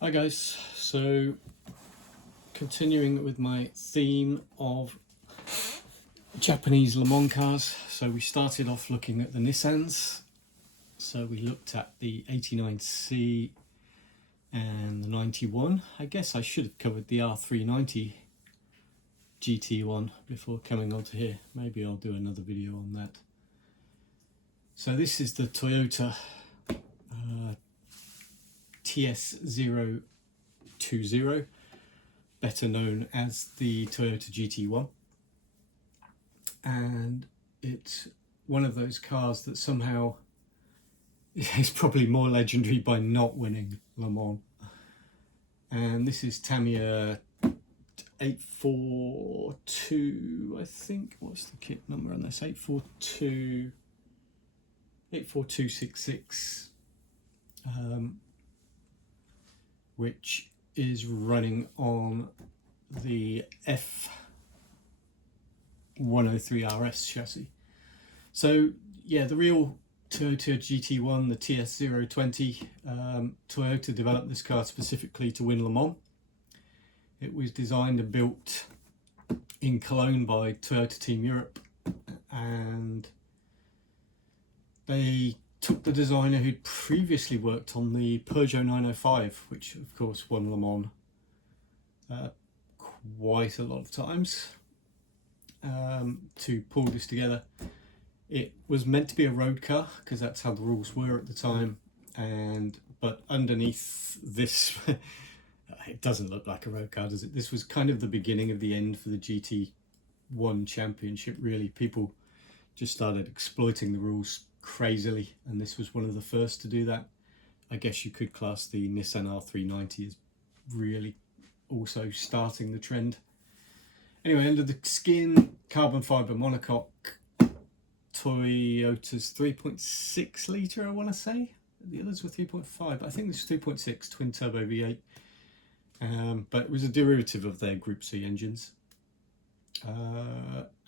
Hi guys, so continuing with my theme of Japanese Le Mans cars. So we started off looking at the Nissans. So we looked at the 89C and the 91. I guess I should have covered the R390 GT1 before coming on to here. Maybe I'll do another video on that. So this is the Toyota TS020, better known as the Toyota GT1, and it's one of those cars that somehow is probably more legendary by not winning Le Mans. And this is Tamiya 842, I think. What's the kit number on this? 84266, which is running on the F103RS chassis. So yeah, the real Toyota GT1, the TS020, Toyota developed this car specifically to win Le Mans. It was designed and built in Cologne by Toyota Team Europe, and they took the designer who'd previously worked on the Peugeot 905, which of course won Le Mans quite a lot of times, to pull this together. It was meant to be a road car because that's how the rules were at the time, but underneath this it doesn't look like a road car, does it? This was kind of the beginning of the end for the GT1 championship, really. People just started exploiting the rules crazily, and this was one of the first to do that. I guess you could class the Nissan R390 as really also starting the trend. Anyway, under the skin, carbon fibre monocoque, Toyota's 3.6 litre, I want to say. The others were 3.5, but I think this was 3.6 twin turbo V8. But it was a derivative of their Group C engines.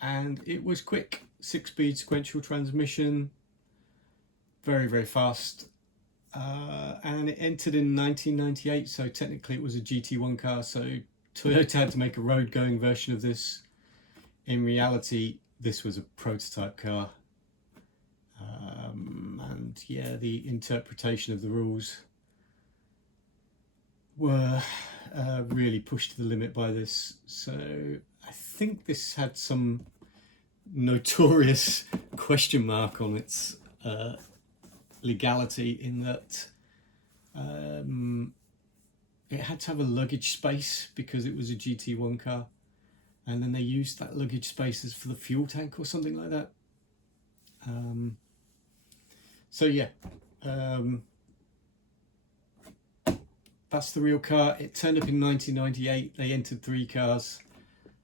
And it was quick, 6-speed sequential transmission, very, very fast. And it entered in 1998, so technically it was a GT1 car, so Toyota had to make a road-going version of this. In reality, this was a prototype car. And yeah, the interpretation of the rules were really pushed to the limit by this. So I think this had some notorious question mark on its legality, in that it had to have a luggage space because it was a GT1 car, and then they used that luggage space as for the fuel tank or something like that. So yeah, that's the real car. It turned up in 1998. They entered 3 cars.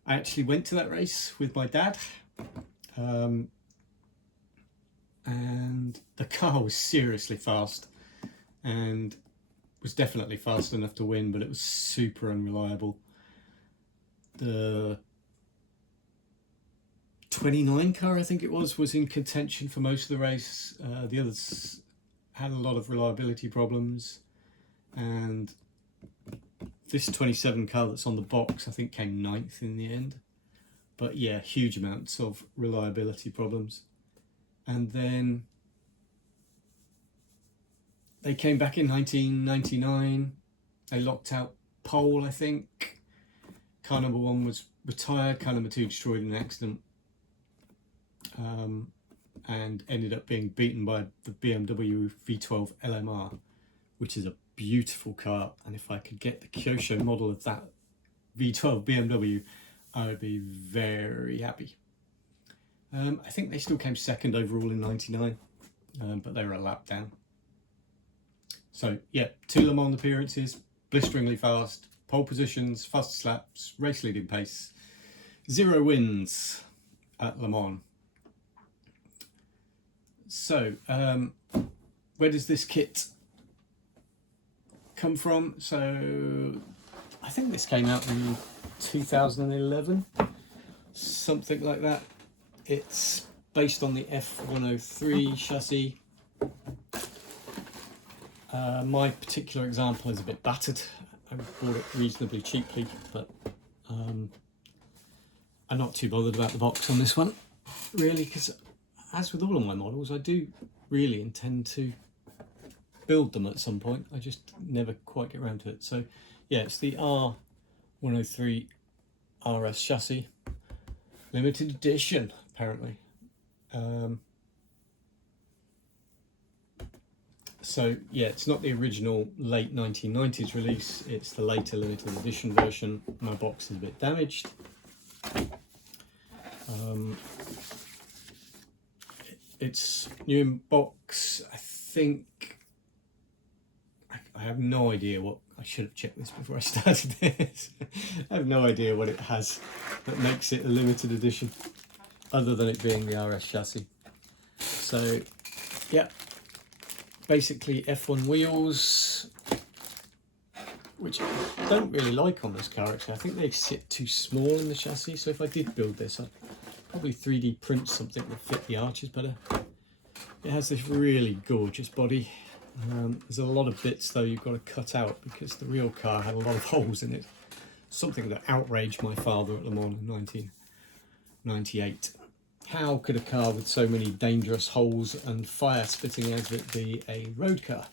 I actually went to that race with my dad, and the car was seriously fast and was definitely fast enough to win, but it was super unreliable. The 29 car, I think it was in contention for most of the race. The others had a lot of reliability problems, and this 27 car that's on the box I think came 9th in the end. But yeah, huge amounts of reliability problems. And then they came back in 1999. They locked out pole, I think. Car number 1 was retired. Car number 2 destroyed in an accident, and ended up being beaten by the BMW V12 LMR, which is a beautiful car. And if I could get the Kyosho model of that V12 BMW, I would be very happy. I think they still came 2nd overall in 99, but they were a lap down. So yeah, 2 Le Mans appearances, blisteringly fast, pole positions, fastest laps, race leading pace, 0 wins at Le Mans. So where does this kit come from? So I think this came out in 2011, something like that. It's based on the F103 chassis. My particular example is a bit battered. I bought it reasonably cheaply, but I'm not too bothered about the box on this one, really, because as with all of my models, I do really intend to build them at some point. I just never quite get around to it. So yeah, it's the R103 RS chassis, limited edition apparently. So yeah, it's not the original late 1990s release, it's the later limited edition version. My box is a bit damaged. It's new in box. I think I have no idea what, I should have checked this before I started this. I have no idea what it has that makes it a limited edition, other than it being the RS chassis. So yeah, basically F1 wheels, which I don't really like on this car actually. I think they sit too small in the chassis, so if I did build this, I'd probably 3D print something that fit the arches better. It has this really gorgeous body. There's a lot of bits though you've got to cut out because the real car had a lot of holes in it. Something that outraged my father at Le Mans in 1998. How could a car with so many dangerous holes and fire spitting out of it be a road car?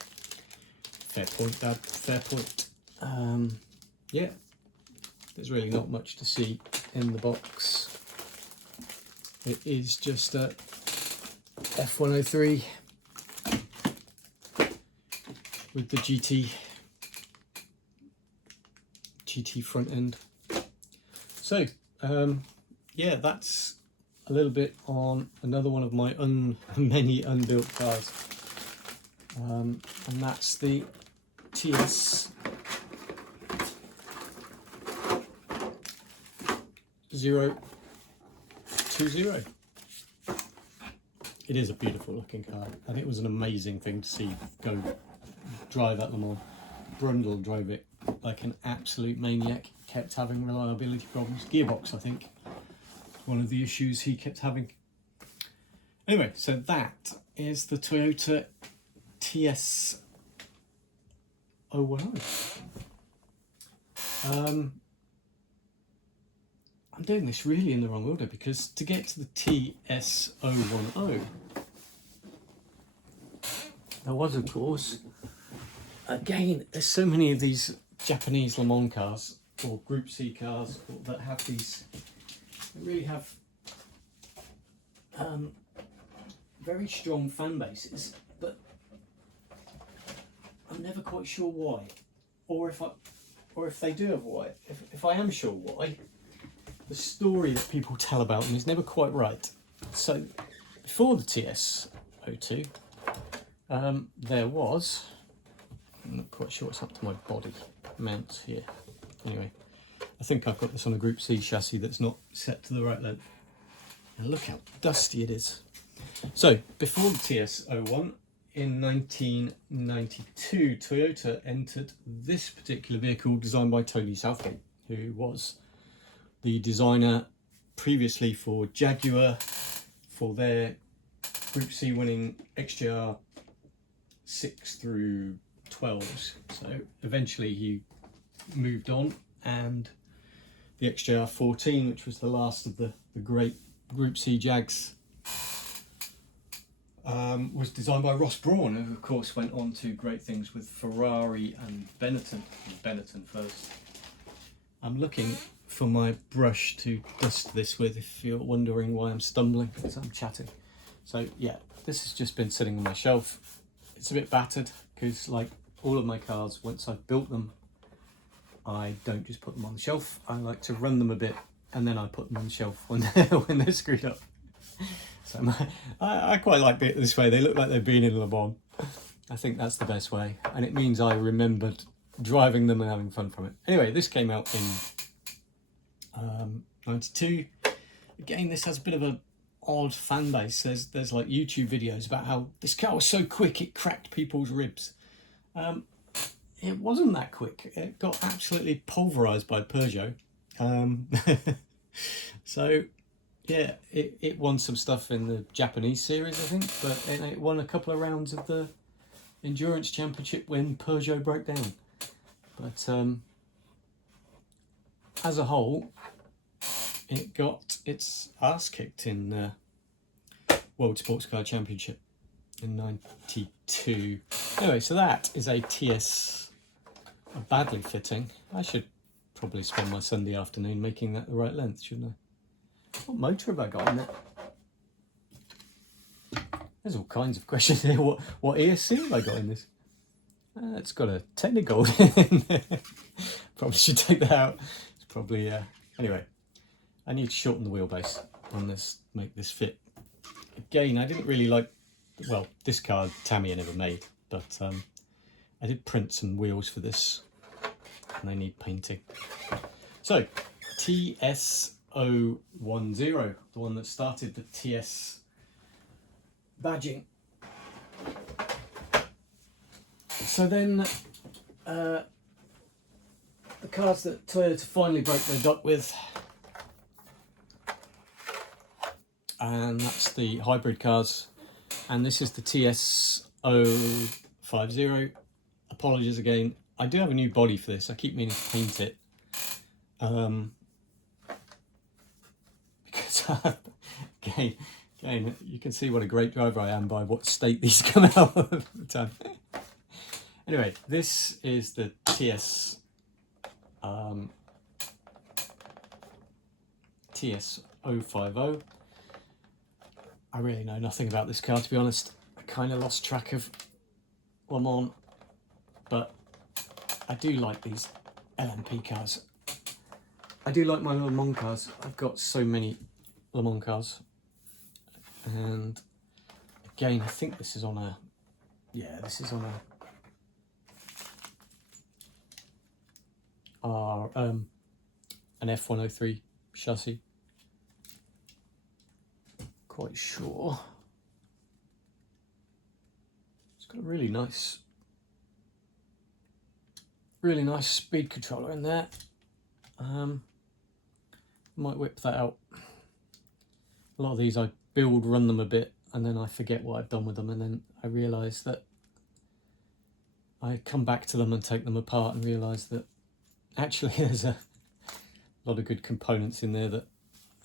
Fair point, Dad, fair point. Yeah, there's really not much to see in the box. It is just a F103 with the GT front end. So yeah, that's a little bit on another one of my many unbuilt cars, and that's the TS 020. It is a beautiful looking car, and it was an amazing thing to see go drive at Le Mans. Brundle drove it like an absolute maniac, kept having reliability problems. Gearbox, I think, one of the issues he kept having. Anyway, so that is the Toyota TS 010. I'm doing this really in the wrong order, because to get to the TS 010, there was, of course, again, there's so many of these Japanese Le Mans cars or Group C cars that have these, they really have very strong fan bases, but I'm never quite sure why, or if they do have why. If I am sure why, the story that people tell about them is never quite right. So before the TS02, there was, I'm not quite sure what's up to my body mount here. Anyway, I think I've got this on a Group C chassis that's not set to the right length. And look how dusty it is. So before the TS01, in 1992, Toyota entered this particular vehicle designed by Tony Southgate, who was the designer previously for Jaguar for their Group C winning XJR 6 through 12s. So eventually he moved on, and the XJR 14, which was the last of the great Group C Jags, was designed by Ross Brawn, who of course went on to great things with Ferrari and Benetton. Benetton first. I'm looking for my brush to dust this with, if you're wondering why I'm stumbling as I'm chatting. So yeah, this has just been sitting on my shelf. It's a bit battered because, like all of my cars, once I've built them, I don't just put them on the shelf. I like to run them a bit and then I put them on the shelf when they're screwed up. So I quite like it this way. They look like they've been in Le Mans. I think that's the best way, and it means I remembered driving them and having fun from it. Anyway, this came out in 92. Again, this has a bit of a odd fan base. There's like YouTube videos about how this car was so quick it cracked people's ribs. It wasn't that quick. It got absolutely pulverized by Peugeot. So yeah, it won some stuff in the Japanese series, I think, but it won a couple of rounds of the endurance championship when Peugeot broke down. But as a whole, it got its ass kicked in World Sports Car Championship in '92. Anyway, so that is a TS, a badly fitting. I should probably spend my Sunday afternoon making that the right length, shouldn't I? What motor have I got in it? There's all kinds of questions here. What ESC have I got in this? It's got a technical in there. Probably should take that out. It's probably, anyway, I need to shorten the wheelbase on this, make this fit. Again, I didn't really like, well, this car Tamiya never made, but I did print some wheels for this and they need painting. So, TS010, the one that started the TS badging. So then the cars that Toyota finally broke their duck with, and that's the hybrid cars, and this is the TS050. Apologies again, I do have a new body for this. I keep meaning to paint it because again you can see what a great driver I am by what state these come out of at the time. Anyway, this is the TS TS050. I really know nothing about this car, to be honest. I kind of lost track of Le Mans, but I do like these LMP cars. I do like my Le Mans cars. I've got so many Le Mans cars. And again, I think this is on a, yeah, this is on an F103 chassis. Quite sure. It's got a really nice speed controller in there. Might whip that out. A lot of these I build, run them a bit, and then I forget what I've done with them, and then I realise that I come back to them and take them apart and realise that actually there's a lot of good components in there that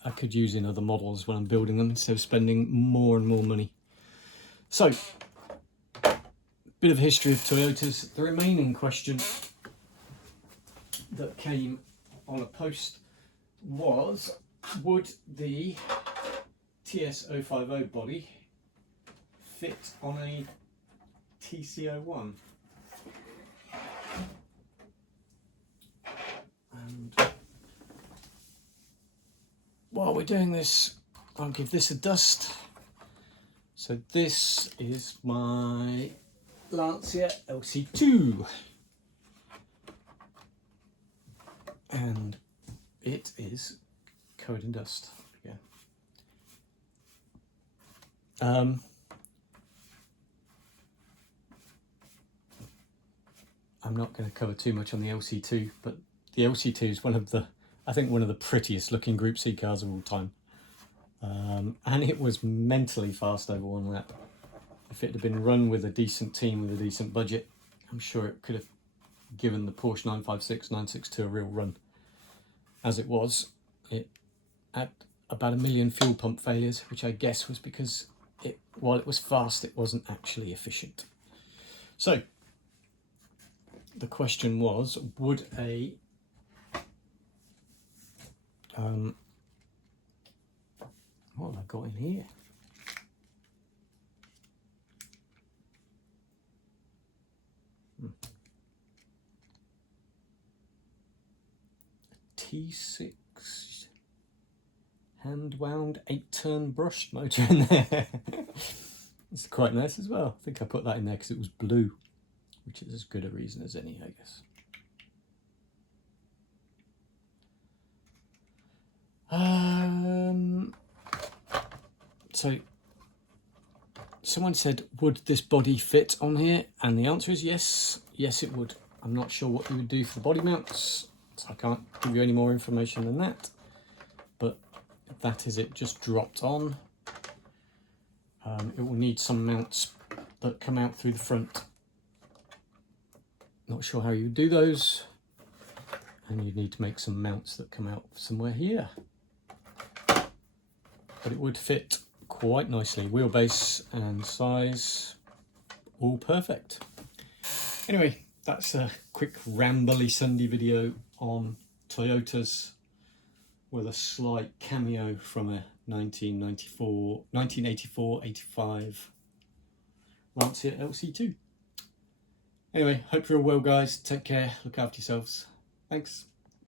I could use in other models when I'm building them instead of spending more and more money. So, bit of history of Toyotas. The remaining question that came on a post was, would the TS050 body fit on a TC01? And while we're doing this, I'll give this a dust. So this is my Lancia LC2, and it is covered in dust again. I'm not going to cover too much on the LC2, but the LC2 is one of the, I think, one of the prettiest looking Group C cars of all time. And it was mentally fast over one lap. If it had been run with a decent team with a decent budget, I'm sure it could have given the Porsche 956, 962 a real run. As it was, it had about 1 million fuel pump failures, which I guess was because while it was fast, it wasn't actually efficient. So, the question was, would a what have I got in here? T6 hand wound 8-turn brushed motor in there. It's quite nice as well. I think I put that in there because it was blue, which is as good a reason as any, I guess. So someone said, would this body fit on here? And the answer is yes. Yes, it would. I'm not sure what you would do for the body mounts, so I can't give you any more information than that. But that is it, just dropped on. It will need some mounts that come out through the front not sure how you do those, and you need to make some mounts that come out somewhere here, but it would fit quite nicely. Wheelbase and size, all perfect. Anyway, that's a quick rambly Sunday video on Toyotas with a slight cameo from a 1984-85 Lancia LC2. Anyway, hope you're all well, guys. Take care, look after yourselves. Thanks.